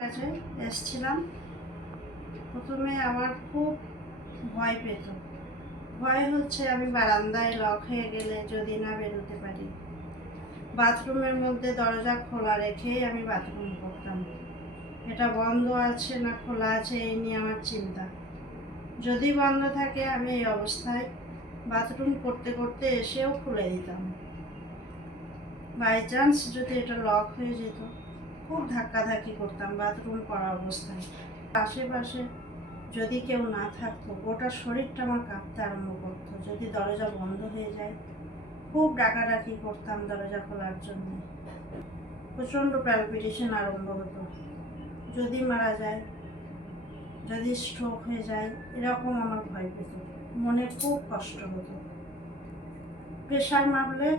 কাছে এসছিলাম। প্রথমে আমার খুব ভয় পেত। ভয় হচ্ছে আমি বারান্দায় লক হয়ে গেলে যদি না বেরোতে পারি। বাথরুমের মধ্যে দরজা খোলা রেখেই আমি বাথরুম করতাম। এটা বন্ধ আছে না খোলা আছে এই নিয়ে আমার চিন্তা। যদি বন্ধ থাকে আমি এই অবস্থায় বাথরুম করতে করতে এসেও খুলে দিতাম। বাই চান্স যদি এটা লক হয়ে যেত, খুব ধাক্কাধাক্কি করতাম বাথরুম করা অবস্থায়। আশেপাশে যদি কেউ না থাকতো, গোটা শরীরটা আমার কাঁপতে আরম্ভ করতো। যদি দরজা বন্ধ হয়ে যায়, খুব ডাকাডাকি করতাম দরজা খোলার জন্য। প্রচণ্ড প্যালপিটেশন আরম্ভ হতো। যদি মারা যায়, যদি স্ট্রোক হয়ে যায়, এরকম আমার ভয় পেত। মনে খুব কষ্ট হতো। প্রেশার মাপলে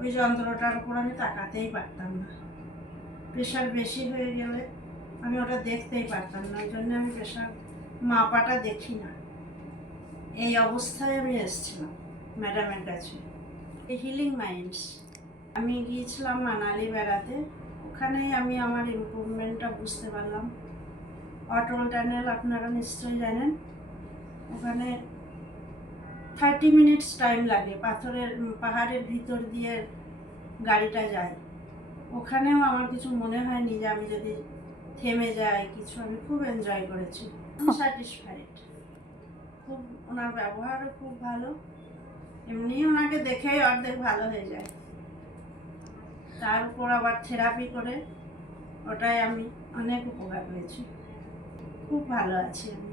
ওই যন্ত্রটার উপর আমি তাকাতেই পারতাম না। প্রেশার বেশি হয়ে গেলে আমি ওটা দেখতেই পারতাম না। ওই জন্য আমি প্রেশার মাপাটা দেখি না। এই অবস্থায় আমি এসেছিলাম ম্যাডামের কাছে। হিলিং মাইন্ডস, আমি গিয়েছিলাম মানালি বেড়াতে। ওখানেই আমি আমার ইমপ্রুভমেন্টটা বুঝতে পারলাম। অটল টানেল আপনারা নিশ্চয়ই জানেন। ওখানে 30 মিনিটস টাইম লাগে। পাহাড়ের ভিতর দিয়ে গাড়িটা যায়। ওখানেও আমার কিছু মনে হয়নি যে আমি যদি থেমে যাই কিছু। আমি খুব এনজয় করেছি, স্যাটিসফাইড। খুব ওনার ব্যবহারও খুব ভালো। এমনি ওনাকে দেখেই অর্ধেক ভালো হয়ে যায়। তার উপর আবার থেরাপি করে ওটাই আমি অনেক উপকার পেয়েছি। খুব ভালো আছি আমি।